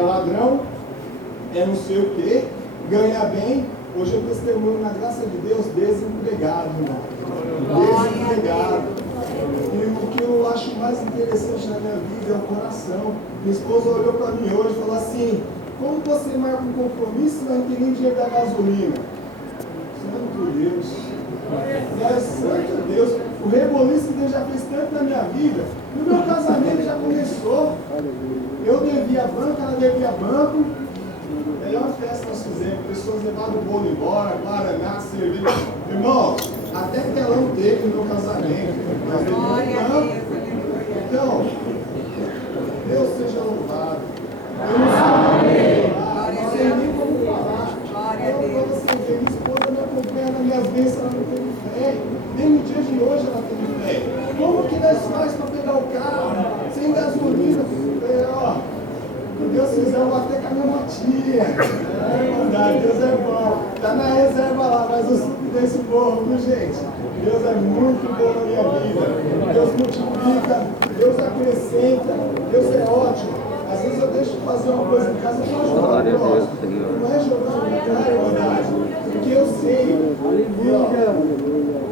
é ladrão, é não sei o quê, ganha bem. Hoje eu testemunho, na graça de Deus, desempregado, irmão. Desempregado. E o que eu acho mais interessante na minha vida é o coração. Minha esposa olhou para mim hoje e falou assim: como você marca um compromisso, mas não tem nem dinheiro da gasolina? Santo Deus. Santo Deus. O reboliço que Deus já fez tanto na minha vida. No meu casamento já começou. Eu devia banco, ela devia banco. Melhor festa nós fizemos. Pessoas levaram o bolo embora, guaraná, cerveja. Irmão, até telão teve no meu casamento. Mas banco. Então, Deus seja louvado. Eu não sei nem como falar. Quando você vê, minha esposa me acompanha nas minhas bênçãos, ela não teve fé. Nem no dia de hoje ela teve fé. Como que nós faz para pegar o carro sem gasolina? Deus fizer, eu vou até com a minha motinha. Deus é bom. Está na reserva lá, mas os desse povo, viu, gente? Deus é muito bom na minha vida. Deus multiplica, Deus acrescenta, Deus é ótimo. Às vezes eu deixo de fazer uma coisa em casa, eu não jogo no próximo. Não é jogando na cara, é verdade. Porque eu sei,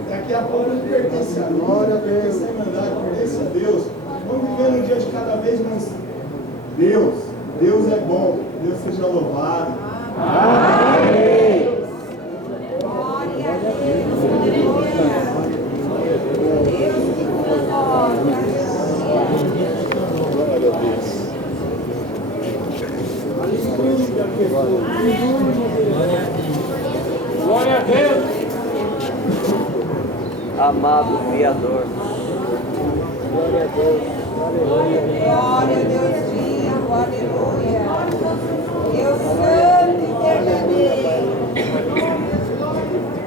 daqui a pouco não pertence a glória, pertence a irmandade, pertence a Deus. Vamos viver um dia de cada vez mais. Deus é bom, Deus seja louvado. Amém. Glória a Deus. Deus que nos honra. Glória a Deus. Glória a Deus. Amado Criador. Glória a Deus. Glória a Deus vivo, aleluia. Deus santo e verdadeiro.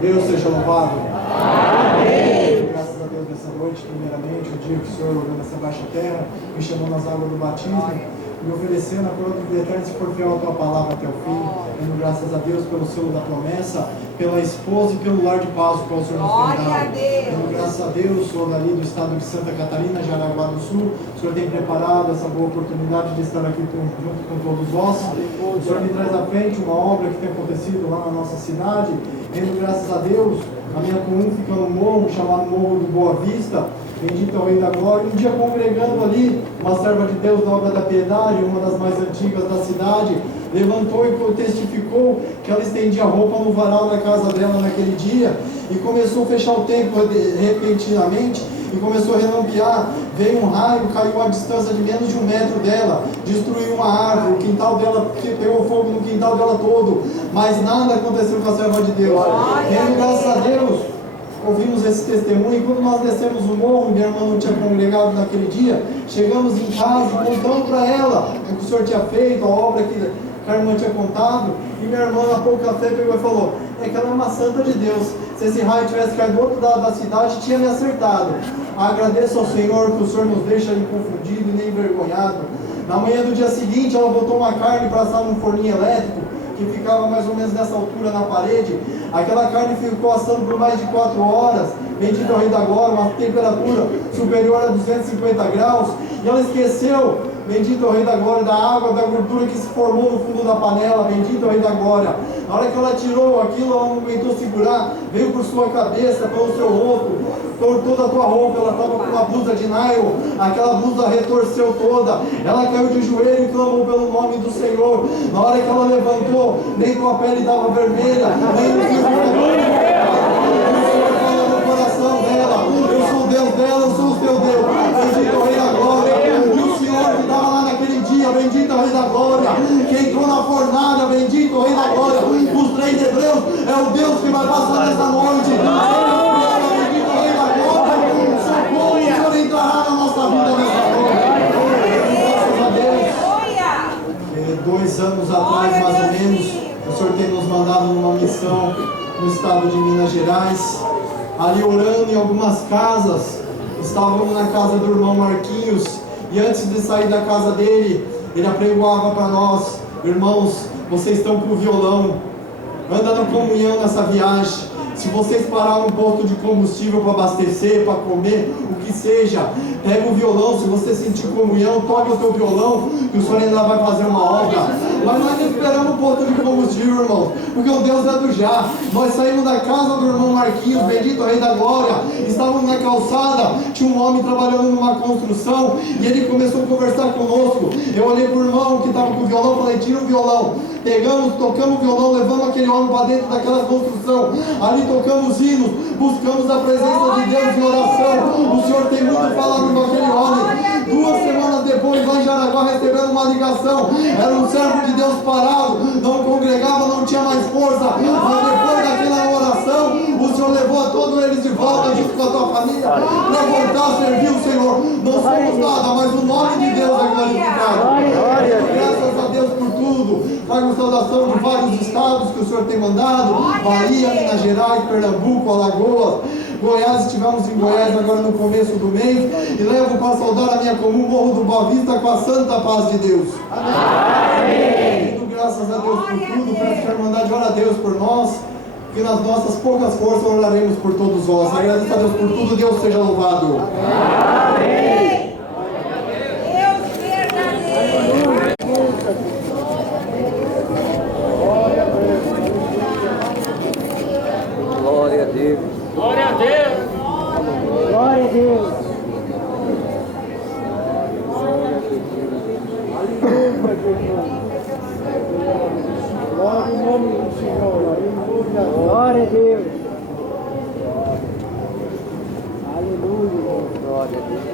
Deus seja louvado. Amém. Graças a Deus nessa noite, primeiramente, o dia que o Senhor olhou nessa baixa terra, me chamou nas águas do batismo, me oferecendo a coroa de eterno se for fiel a tua palavra até o fim, dando graças a Deus pelo selo da promessa, pela esposa e pelo lar de paz que o Senhor nos tem Glória a dado. Deus. Dando graças a Deus, sou dali do estado de Santa Catarina, Jaraguá do Sul. O Senhor tem preparado essa boa oportunidade de estar aqui junto com todos vós. O Senhor me traz à frente uma obra que tem acontecido lá na nossa cidade. Dando graças a Deus, a minha comum fica no morro, chamado Morro do Boa Vista. Bendito é o Rei da Glória. Um dia congregando ali, uma serva de Deus da obra da piedade, uma das mais antigas da cidade, levantou e testificou que ela estendia a roupa no varal da casa dela naquele dia e começou a fechar o templo repentinamente e começou a relampear. Veio um raio, caiu a distância de menos de 1 metro dela, destruiu uma árvore, o quintal dela, pegou fogo no quintal dela todo, mas nada aconteceu com a serva de Deus. Dando graças a Deus, ouvimos esse testemunho, e quando nós descemos o morro, minha irmã não tinha congregado naquele dia, chegamos em casa e contamos para ela o que o Senhor tinha feito, a obra que a irmã tinha contado, e minha irmã, na pouca fé, pegou e falou: é que ela é uma santa de Deus, se esse raio tivesse caído do outro lado da cidade, tinha me acertado. Agradeço ao Senhor que o Senhor nos deixa inconfundido e nem envergonhado. Na manhã do dia seguinte, ela botou uma carne para assar num forninho elétrico, que ficava mais ou menos nessa altura na parede. Aquela carne ficou assando por mais de 4 horas, bendito é o Rei da Glória, uma temperatura superior a 250 graus, e ela esqueceu, bendito é o Rei da Glória, da água, da gordura que se formou no fundo da panela, bendito é o Rei da Glória. Na hora que ela tirou aquilo, ela não aguentou segurar, veio por sua cabeça, pelo seu rosto, por toda a tua roupa, ela estava com uma blusa de nylon, aquela blusa retorceu toda, ela caiu de joelho e clamou pelo nome do Senhor. Na hora que ela levantou, nem tua pele estava vermelha, nem o fio no coração dela: eu sou o Deus dela, eu sou o teu Deus, bendito é o Rei da Glória. E o Senhor que estava lá naquele dia, bendito é o Rei da Glória, que entrou na fornalha, bendito é o Rei da Glória. Os 3 hebreus é o Deus que vai passar nessa noite. Entrará na nossa vida nessa noite. Graças a Deus. 2 anos atrás, mais ou menos, o Senhor tem nos mandado numa missão no estado de Minas Gerais, ali orando em algumas casas. Estávamos na casa do irmão Marquinhos, e antes de sair da casa dele, ele apregoava para nós: irmãos, vocês estão com o violão, anda na comunhão nessa viagem. Se vocês pararem num posto de combustível para abastecer, para comer, o que seja, pega o violão. Se você sentir comunhão, toque o teu violão, que o Senhor ainda vai fazer uma obra. positivo, irmão, porque o Deus é do já. Nós saímos da casa do irmão Marquinhos, bendito Rei da Glória, estávamos na calçada, tinha um homem trabalhando numa construção, e ele começou a conversar conosco. Eu olhei para o irmão que estava com o violão, falei, tira o violão. Pegamos, tocamos o violão, levamos aquele homem para dentro daquela construção, ali tocamos hinos, buscamos a presença de Deus em oração. O Senhor tem muito falado com aquele homem. 2 semanas depois, lá em Jaraguá, recebendo uma ligação, era um servo de Deus parado, não congregava, não tinha mais força, mas depois daquela oração, o Senhor levou a todos eles de volta, junto com a tua família, para voltar a servir o Senhor. Não somos nada, mas o nome de Deus é glorificado. Graças a Deus por tudo. Trago saudação de vários estados que o Senhor tem mandado, Bahia, Minas Gerais, Pernambuco, Alagoas, Goiás. Estivemos em Goiás agora no começo do mês, e levo para saudar a minha comum Morro do Boa Vista com a santa paz de Deus. Amém. Graças a Deus por tudo. Peço que a Irmandade ore a Deus por nós, que nas nossas poucas forças oraremos por todos vós. Agradeço a Deus por tudo. Deus seja louvado. Amém. Deus verdadeiro. Glória a Deus. Glória a Deus. Glória a Deus. Glória ao nome do Senhor. Aleluia. Glória a Deus. Aleluia. Glória a Deus.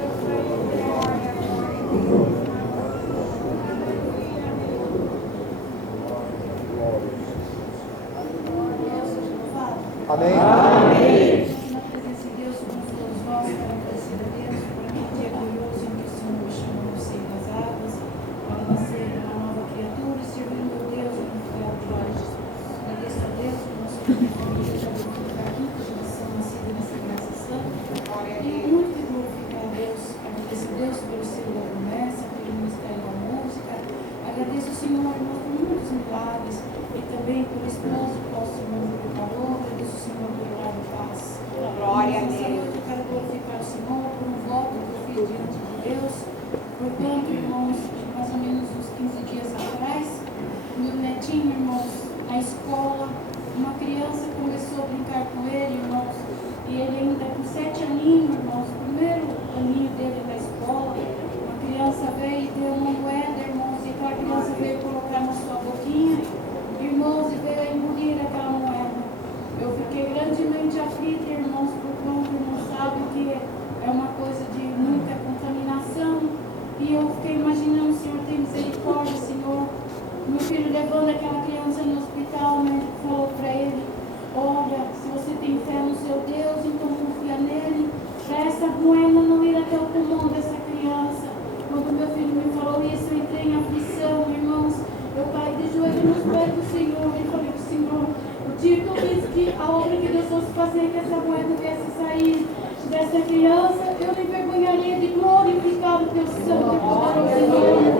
Amém. Na presença de Deus, somos todos vós, para agradecer a Deus por aquele dia glorioso em que o Senhor nos chamou no seio das águas, para nascer uma nova criatura, servindo a Deus e no fiel glória de Jesus. Agradeço a Deus por nossa família, já glorificar aqui, que já são nascidas nessa graça santa. E muito que glorificar a Deus, agradeço a Deus pelo selo da promessa, pelo ministério da música. Agradeço o Senhor, irmão, por muitos milagres e também pelo esposo que o Senhor me preparou. Agradeço o Senhor pelo lar de paz. Glória a Nessa Deus. noite eu quero glorificar o Senhor por um voto que eu fiz diante de Deus. Portanto, irmãos, mais ou menos uns 15 dias atrás, meu netinho, irmãos, na escola, uma criança começou a brincar com ele, irmãos, e ele ainda com 7 aninhos, irmãos, o primeiro aninho dele na escola, uma criança veio e deu uma moeda, irmãos, e aquela criança veio colocar na sua boquinha, irmãos, e veio a engolir aquela moeda. Eu fiquei grandemente aflita, irmãos, por conta, irmãos, sabe que é uma coisa de muita contaminação. E eu fiquei imaginando, Senhor, tem misericórdia, Senhor. Meu filho levando aquela criança no hospital, o médico falou para ele, olha, se você tem fé no seu Deus, então confia nele, para essa moeda não ir até o pulmão dessa criança. Quando meu filho me falou isso, eu entrei em aflição, irmãos. Eu caí de joelho nos pés do Senhor e falei para o Senhor, o dia que eu disse que a obra que Deus fosse fazer, que essa moeda viesse sair dessa criança, eu me envergonharia de glorificar o teu santo e poderoso nome.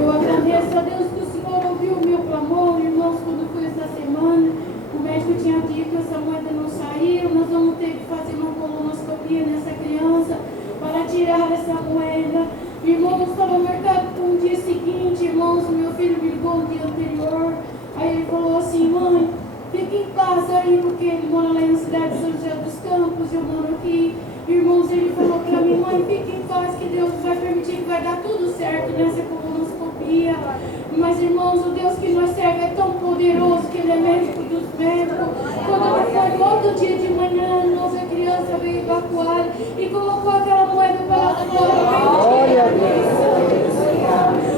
Eu agradeço a Deus que o Senhor ouviu o meu clamor, irmãos, quando foi essa semana. O médico tinha dito que essa moeda não saiu, nós vamos ter que fazer uma colonoscopia nessa criança para tirar essa moeda. Irmãos, estava marcado para o dia seguinte, irmãos, o meu filho me ligou no dia anterior, aí ele falou assim, mãe, fique em paz aí, porque ele mora lá na cidade de São José dos Campos, eu moro aqui. Irmãos, ele falou para mim, mãe, fique em paz, que Deus vai permitir que vai dar tudo certo nessa colonoscopia. Mas, irmãos, o Deus que nós servemos é tão poderoso, que Ele é médico dos médicos. Quando ele foi no outro dia de manhã, nossa criança veio evacuar e colocou aquela moeda para fora.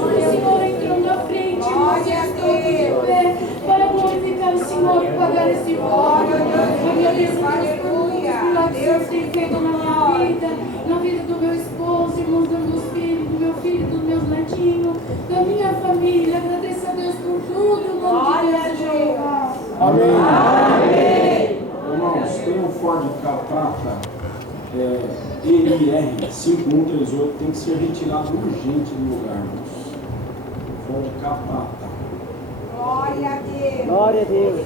O Senhor entrou na frente, irmãos, e estou de pé para glorificar o Senhor e pagar esse voto. Agradeço a Deus por muitos milagres que o Senhor tem feito na minha vida, na vida do meu esposo, irmãos, dos meus filhos, do meu filho, dos meus netinhos, da minha família. Agradeço a Deus por tudo, o nome de Deus seja louvado. Amém. Amém. Irmãos, tem um Ford K Prata EIR 5138, tem que ser retirado urgente do lugar, irmãos. Ford K Prata. Glória a Deus. Glória a Deus.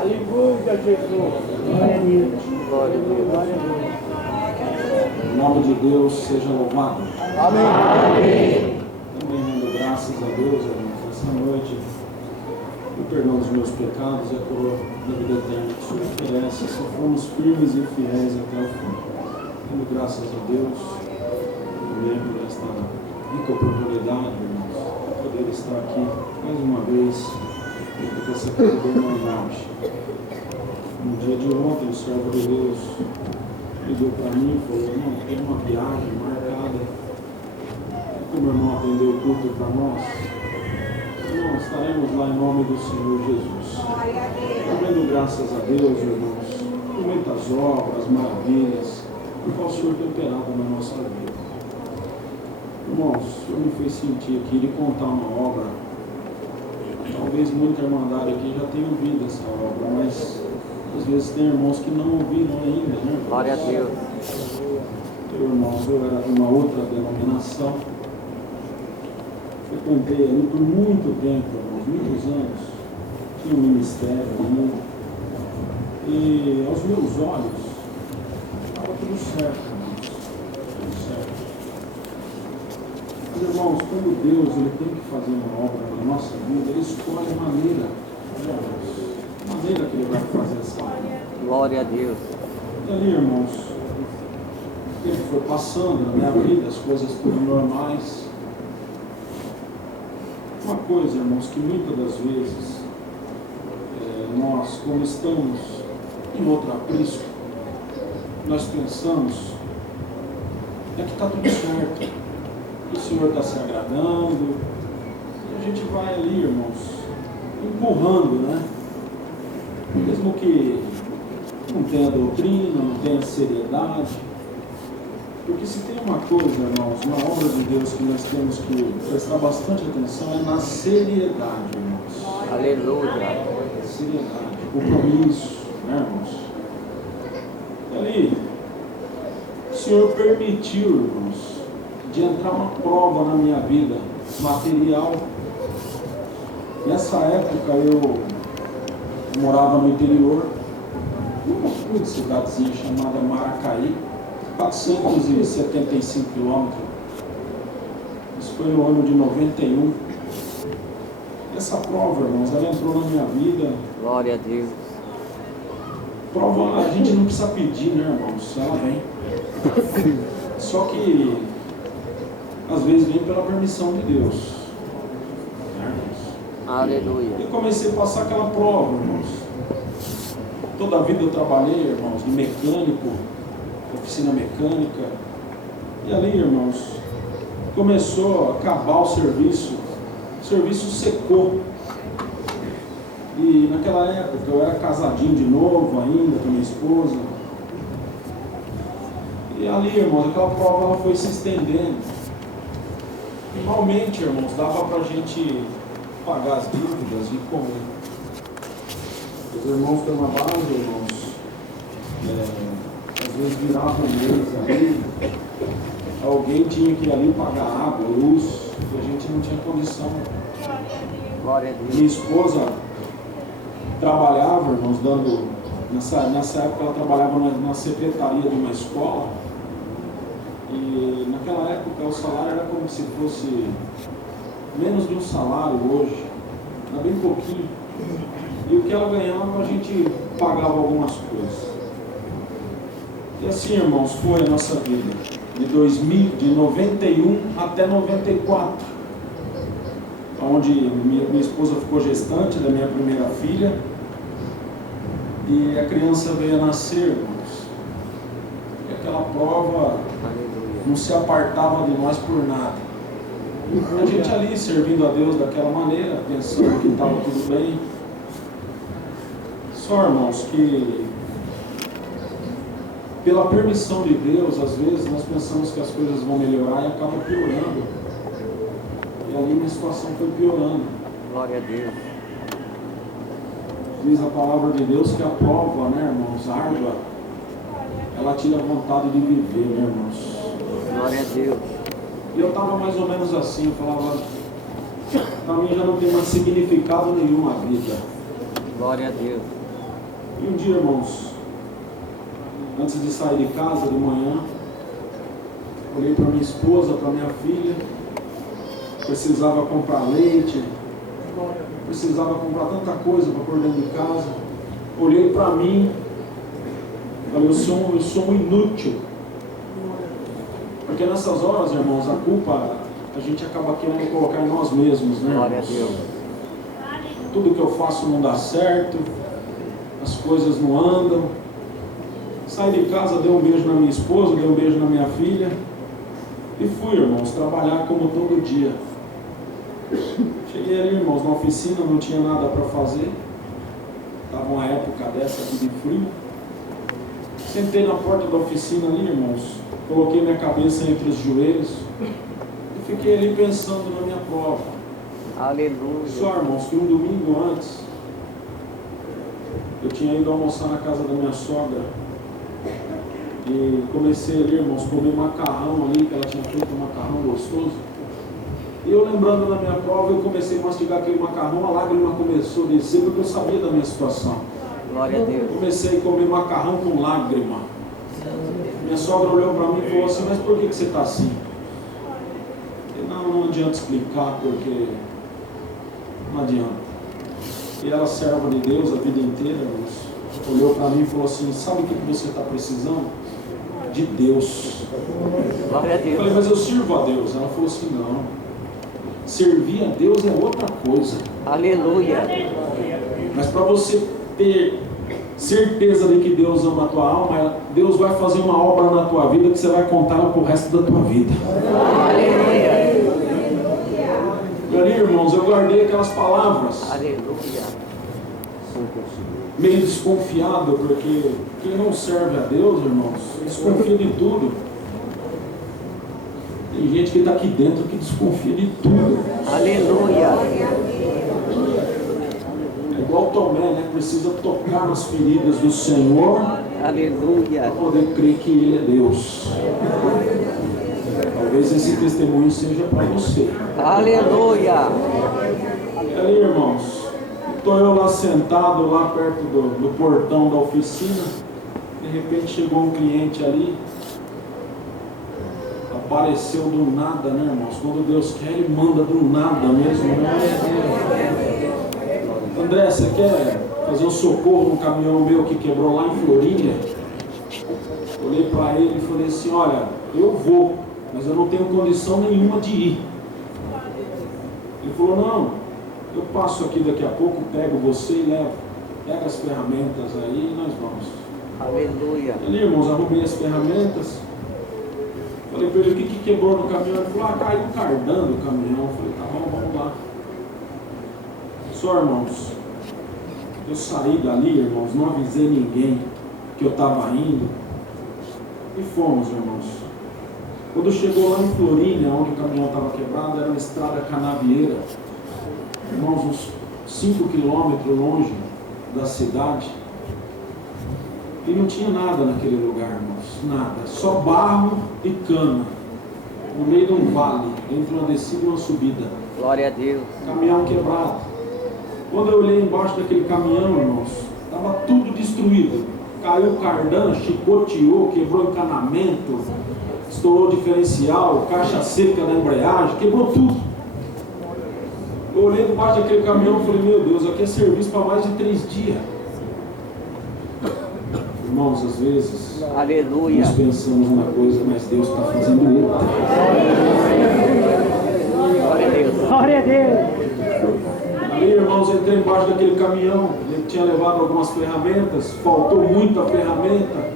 Aleluia, Jesus. Glória a Deus. Glória a Deus. Glória a Deus. O nome de Deus seja louvado. Amém. Também rendo graças a Deus, irmãos, essa noite o perdão dos meus pecados e a coroa da vida eterna que o Senhor oferece se formos firmes e fiéis até o fim. Dando graças a Deus, eu lembro desta rica oportunidade, irmãos, de poder estar aqui mais uma vez dentro dessa casa da irmandade. No dia de ontem, o servo de Deus ligou para mim e falou: irmão, tem uma viagem marcada. Como o irmão atendeu o culto para nós, nós estaremos lá em nome do Senhor Jesus. Glória a Deus. Dando graças a Deus, irmãos, por muitas obras, maravilhas, por qual o Senhor tem operado na nossa vida. Irmãos, o Senhor me fez sentir aqui de contar uma obra. Talvez muita irmandade aqui já tenha ouvido essa obra, mas às vezes tem irmãos que não ouviram ainda, né? Glória a Deus. Irmãos, eu era de uma outra denominação. Frequentei ali por muito tempo, irmãos, muitos anos. Tinha um ministério ali. E aos meus olhos, estava tudo certo, irmãos. Tudo certo. Mas, irmãos, quando Deus ele tem que fazer uma obra na nossa vida, Ele escolhe a maneira, a maneira que Ele vai fazer essa obra. Glória a Deus. E ali, irmãos, o tempo foi passando na minha vida, as coisas tudo normais. Uma coisa, irmãos, que muitas das vezes nós, quando estamos em outro aprisco, nós pensamos é que está tudo certo, que o Senhor está se agradando, e a gente vai ali, irmãos, empurrando, né? Mesmo que não tenha doutrina, não tenha seriedade. Porque se tem uma coisa, irmãos, na obra de Deus que nós temos que prestar bastante atenção é na seriedade, irmãos. Aleluia. Seriedade, compromisso, né, irmãos? E ali, o Senhor permitiu, irmãos, de entrar uma prova na minha vida material. Nessa época eu morava no interior, numa cidadezinha chamada Maracaí, 475 quilômetros. Isso foi no ano de 91. Essa prova, irmãos, ela entrou na minha vida. Glória a Deus. Prova a gente não precisa pedir, né, irmãos? Ela vem. Só que às vezes vem pela permissão de Deus. Né, irmãos? Aleluia. Eu comecei a passar aquela prova, irmãos. Toda a vida eu trabalhei, irmãos, de mecânico, oficina mecânica. E ali, irmãos, começou a acabar o serviço secou. E naquela época eu era casadinho de novo ainda com minha esposa. E ali, irmãos, aquela prova ela foi se estendendo. Normalmente, irmãos, dava pra gente pagar as dívidas e comer. Os irmãos têm uma base, irmãos, às vezes virava um mês ali, alguém tinha que ir ali pagar água, luz, e a gente não tinha condição. Glória a Deus. Minha esposa trabalhava, irmãos, nessa época ela trabalhava na secretaria de uma escola, e naquela época o salário era como se fosse menos de um salário hoje, era bem pouquinho. E o que ela ganhava, a gente pagava algumas coisas. E assim, irmãos, foi a nossa vida. De 91 até 94. Onde minha esposa ficou gestante da minha primeira filha. E a criança veio a nascer, irmãos. E aquela prova não se apartava de nós por nada. A gente ali servindo a Deus daquela maneira, pensando que estava tudo bem. Só, irmãos, que pela permissão de Deus, às vezes nós pensamos que as coisas vão melhorar e acaba piorando. E ali minha situação foi piorando. Glória a Deus. Diz a palavra de Deus que a prova, né, irmãos, árdua, ela tira a vontade de viver, né, irmãos? Glória a Deus. E eu estava mais ou menos assim, eu falava, para mim já não tem mais significado nenhum a vida. Glória a Deus. E um dia, irmãos, antes de sair de casa de manhã, olhei para minha esposa, para minha filha, precisava comprar leite, precisava comprar tanta coisa para pôr dentro de casa. Olhei para mim, falei, eu sou um inútil. Porque nessas horas, irmãos, a culpa a gente acaba querendo colocar em nós mesmos, né? Glória a Deus. Tudo que eu faço não dá certo, as coisas não andam. Saí de casa, dei um beijo na minha esposa, dei um beijo na minha filha e fui, irmãos, trabalhar como todo dia. Cheguei ali, irmãos, na oficina, não tinha nada para fazer. Estava uma época dessa aqui de frio. Sentei na porta da oficina ali, irmãos, coloquei minha cabeça entre os joelhos e fiquei ali pensando na minha prova. Aleluia. Só, irmãos, que um domingo antes eu tinha ido almoçar na casa da minha sogra e comecei ali, irmãos, comer macarrão ali, que ela tinha feito um macarrão gostoso. E eu lembrando da minha prova, eu comecei a mastigar aquele macarrão, a lágrima começou a descer, porque eu sabia da minha situação. Glória a Deus. Comecei a comer macarrão com lágrima. Minha sogra olhou para mim e falou assim, mas por que você está assim? Eu, não adianta explicar, porque não adianta. E ela, serva de Deus a vida inteira, irmãos, olhou para mim e falou assim, sabe o que você está precisando? De Deus. Glória a Eu falei, Deus. mas eu sirvo a Deus. Ela falou assim, não. Servir a Deus é outra coisa. Aleluia. Mas para você ter certeza de que Deus ama a tua alma, Deus vai fazer uma obra na tua vida que você vai contar para o resto da tua vida. Aleluia. E ali, irmãos, eu guardei aquelas palavras. Aleluia. Meio desconfiado, porque quem não serve a Deus, irmãos, desconfia de tudo. Tem gente que está aqui dentro que desconfia de tudo. Aleluia. É igual Tomé, né? Precisa tocar nas feridas do Senhor Aleluia. para poder crer que Ele é Deus. Talvez esse testemunho seja para você. Aleluia. E ali, irmãos, estou eu lá sentado, lá perto do portão da oficina. De repente chegou um cliente ali. Apareceu do nada, né, irmãos? Quando Deus quer, Ele manda do nada mesmo, né? André, você quer fazer um socorro no caminhão meu que quebrou lá em Florília? Olhei para ele e falei assim, olha, eu vou, mas eu não tenho condição nenhuma de ir. Ele falou, não, eu passo aqui daqui a pouco, pego você e levo. Pega as ferramentas aí e nós vamos. Aleluia. Ali, irmãos, arrumei as ferramentas. Falei para ele, o que quebrou no caminhão? Ele falou, caiu um cardan do caminhão. Eu falei, tá bom, vamos lá. Só, irmãos, eu saí dali, irmãos, não avisei ninguém que eu estava indo. E fomos, irmãos. Quando chegou lá em Florília, onde o caminhão estava quebrado, era uma estrada canavieira. Irmãos, uns 5 quilômetros longe da cidade. E não tinha nada naquele lugar, irmãos, nada, só barro e cana, no meio de um vale, entre uma descida e uma subida. Glória a Deus. Caminhão quebrado. Quando eu olhei embaixo daquele caminhão, irmãos, estava tudo destruído. Caiu o cardan, chicoteou, quebrou encanamento, estourou o diferencial, caixa seca da embreagem, quebrou tudo. Eu olhei embaixo daquele caminhão e falei, meu Deus, aqui é serviço para mais de 3 dias. Irmãos, às vezes, Aleluia. nós pensamos uma coisa, mas Deus está fazendo outra. Glória a Deus. Glória a Deus. Ali, irmãos, eu entrei embaixo daquele caminhão, ele tinha levado algumas ferramentas, faltou muita ferramenta.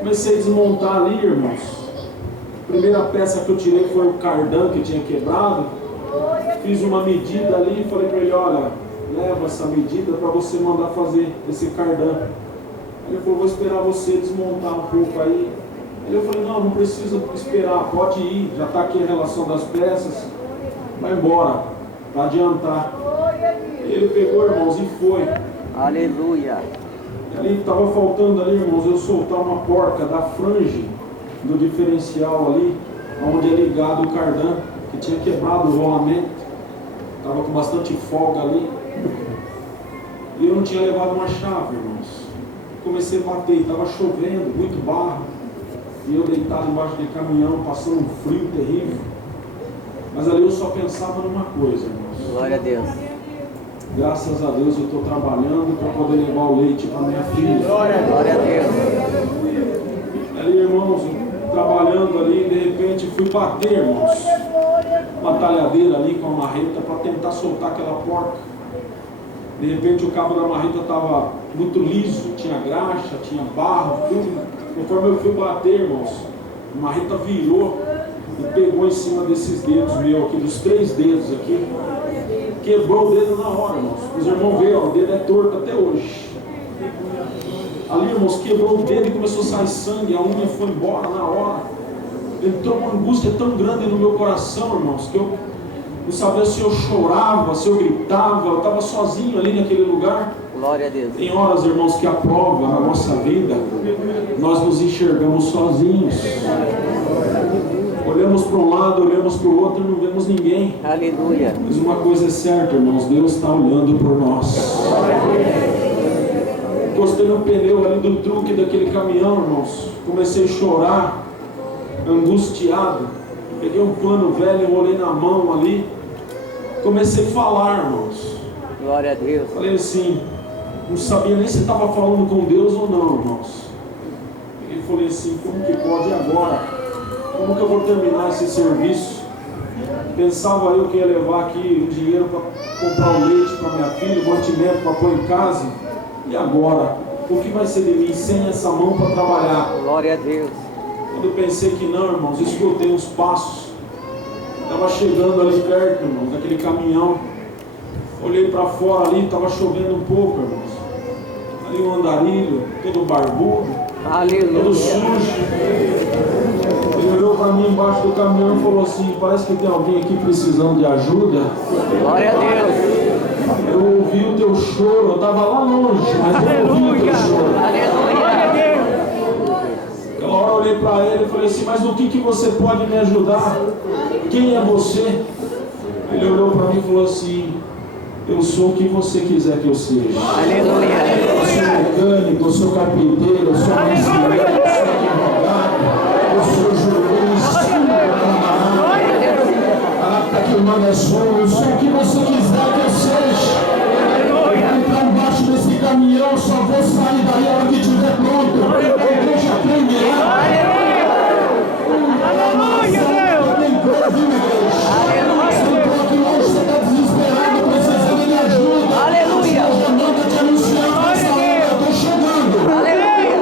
Comecei a desmontar ali, irmãos. A primeira peça que eu tirei foi o cardan que tinha quebrado. Fiz uma medida ali e falei para ele, olha, leva essa medida para você mandar fazer esse cardan. Ele falou, vou esperar você desmontar um pouco aí. Aí eu falei, não precisa esperar, pode ir, já está aqui a relação das peças, vai embora, para adiantar. Ele pegou, irmãos, e foi. Aleluia. E ali estava faltando ali, irmãos, eu soltar uma porca da frange do diferencial ali, onde é ligado o cardan, que tinha quebrado o rolamento, estava com bastante folga ali. E eu não tinha levado uma chave, irmãos. Comecei a bater, estava chovendo, muito barro, e eu deitado embaixo do caminhão, passando um frio terrível. Mas ali eu só pensava numa coisa, irmãos. Glória a Deus. Graças a Deus eu estou trabalhando para poder levar o leite para minha filha. Glória a Deus. Ali, irmãos, trabalhando ali, de repente fui bater, irmãos, uma talhadeira ali com a marreta para tentar soltar aquela porca. De repente o cabo da marreta estava muito liso, tinha graxa, tinha barro, tudo. Conforme eu fui bater, irmãos, a marreta virou e pegou em cima desses dedos meus aqui, dos 3 dedos aqui. Quebrou o dedo na hora, irmãos. Os irmãos veem, ó, o dedo é torto até hoje. Ali, irmãos, quebrou o dedo e começou a sair sangue, a unha foi embora na hora. Entrou uma angústia tão grande no meu coração, irmãos, que eu não sabia se eu chorava, se eu gritava, eu estava sozinho ali naquele lugar. Glória a Deus. Tem horas, irmãos, que a prova na nossa vida, nós nos enxergamos sozinhos. Olhamos para um lado, olhamos para o outro e não vemos ninguém. Aleluia. Mas uma coisa é certa, irmãos, Deus está olhando por nós. Encostei no pneu ali do truque daquele caminhão, irmãos. Comecei a chorar, angustiado. Peguei um pano velho, enrolei na mão ali. Comecei a falar, irmãos. Glória a Deus. Falei assim, não sabia nem se estava falando com Deus ou não, irmãos. E falei assim, como que pode e agora? Como que eu vou terminar esse serviço? Pensava eu que ia levar aqui o dinheiro para comprar o leite para minha filha, o mantimento para pôr em casa. E agora? O que vai ser de mim sem essa mão para trabalhar? Glória a Deus. Quando eu pensei que não, irmãos, escutei uns passos. Estava chegando ali perto, irmãos, daquele caminhão. Olhei para fora ali, estava chovendo um pouco, irmãos. Ali um andarilho, todo barbudo, Aleluia. todo sujo. Ele olhou para mim embaixo do caminhão e falou assim, parece que tem alguém aqui precisando de ajuda. Glória a Deus. Eu ouvi o teu choro, eu estava lá longe, mas eu ouvi o teu choro. Aleluia. Aquela hora eu olhei para ele e falei assim, mas o que você pode me ajudar? Quem é você? Ele olhou para mim e falou assim, eu sou o que você quiser que eu seja. Aleluia. Eu sou mecânico, eu sou carpinteiro, eu sou marceneiro, eu sou advogado, eu sou juiz, a que manda é sua, eu sou o que você quiser que eu seja. Entrar embaixo desse caminhão, só vou sair daí a hora que estiver pronto. A igreja tem milagre. Tem coisa, viu, igreja? Você entrou aqui hoje, você está desesperado, precisando de ajuda. Aleluia. Eu mando te anunciar nessa hora, eu estou chegando. Aleluia.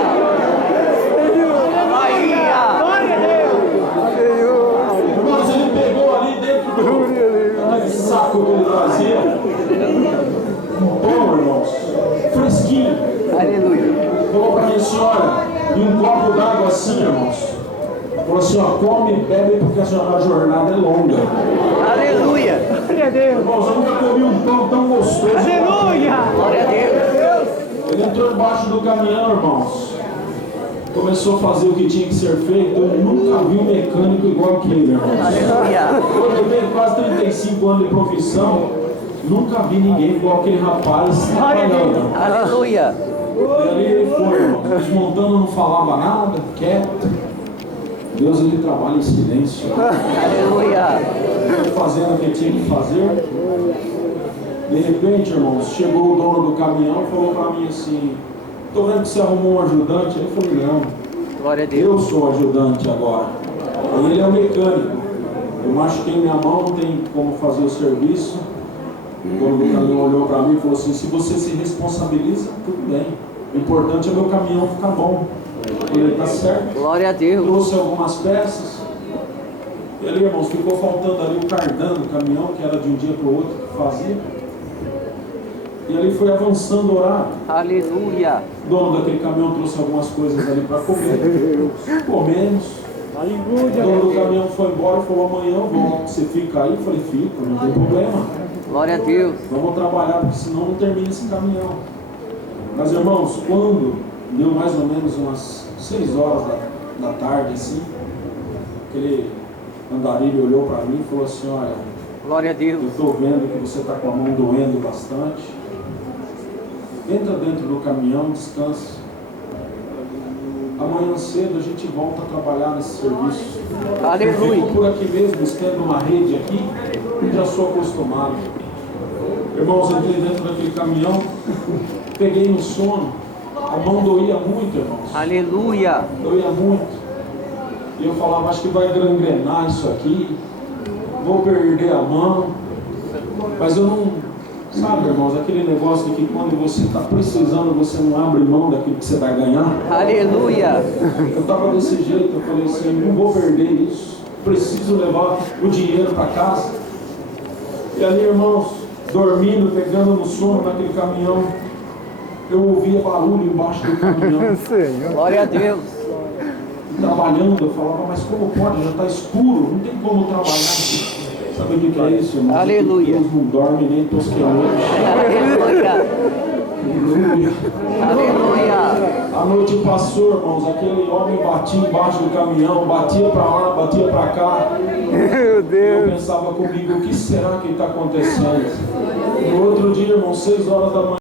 Irmãos, ele pegou ali dentro daquele saco que ele trazia. Bom, irmãos, fresquinho. Aleluia. Falou para minha senhora, e um copo d'água assim, irmãos. Falou assim, ó, come e bebe porque a jornada é longa. Aleluia. Irmãos, eu nunca comi um pão tão gostoso. Glória a Deus. Ele entrou embaixo do caminhão, irmãos. Começou a fazer o que tinha que ser feito. Eu nunca vi um mecânico igual aquele, irmãos. Aleluia. Eu tenho quase 35 anos de profissão. Nunca vi ninguém igual aquele rapaz trabalhando. Aleluia. E ali ele foi, irmão. Desmontando, não falava nada, quieto. Deus, ele trabalha em silêncio. Aleluia. Fazendo o que tinha que fazer. De repente, irmãos, chegou o dono do caminhão e falou para mim assim, estou vendo que você arrumou um ajudante. Eu falei, não, Glória a Deus. eu sou o ajudante agora. E ele é o mecânico. Eu machuquei minha mão, não tem como fazer o serviço. O dono do caminhão olhou para mim e falou assim, se você se responsabiliza, tudo bem. O importante é meu caminhão ficar bom. Ele está certo. Glória a Deus. Trouxe algumas peças. E ali, irmãos, ficou faltando ali o cardan do caminhão, que era de um dia para o outro que fazia. E ali foi avançando o horário. Aleluia. O dono daquele caminhão trouxe algumas coisas ali para comer. Comemos. O dono do caminhão foi embora e falou, amanhã eu volto. Você fica aí? Eu falei, fico, não tem problema. Glória a Deus. Vamos trabalhar, porque senão não termina esse caminhão. Mas, irmãos, quando deu mais ou menos umas 6 horas da tarde, assim, aquele andarilho olhou para mim e falou assim, olha, Glória a Deus. eu estou vendo que você está com a mão doendo bastante. Entra dentro do caminhão, descansa. Amanhã cedo a gente volta a trabalhar nesse serviço. Aleluia. Fico por aqui mesmo, estendo uma rede aqui, já sou acostumado. Irmãos, entrei dentro daquele caminhão, peguei no sono, a mão doía muito, irmãos. Aleluia. Doía muito. E eu falava, acho que vai gangrenar isso aqui, vou perder a mão. Mas eu não, sabe, irmãos, aquele negócio de que quando você está precisando, você não abre mão daquilo que você vai ganhar. Aleluia. Eu estava desse jeito, eu falei assim, não vou perder isso, preciso levar o dinheiro para casa. E ali, irmãos, dormindo, pegando no sono naquele caminhão, eu ouvia barulho embaixo do caminhão. Glória a Deus. Trabalhando, eu falava, mas como pode? Já está escuro, não tem como trabalhar. Sabe o que é isso, irmão? Aleluia. Deus não dorme nem tosqueante. Aleluia. Aleluia. Aleluia. A noite passou, irmãos, aquele homem batia embaixo do caminhão, batia para lá, batia para cá. Meu Deus. Eu pensava comigo, o que será que está acontecendo? No outro dia, irmão, 6 horas da manhã,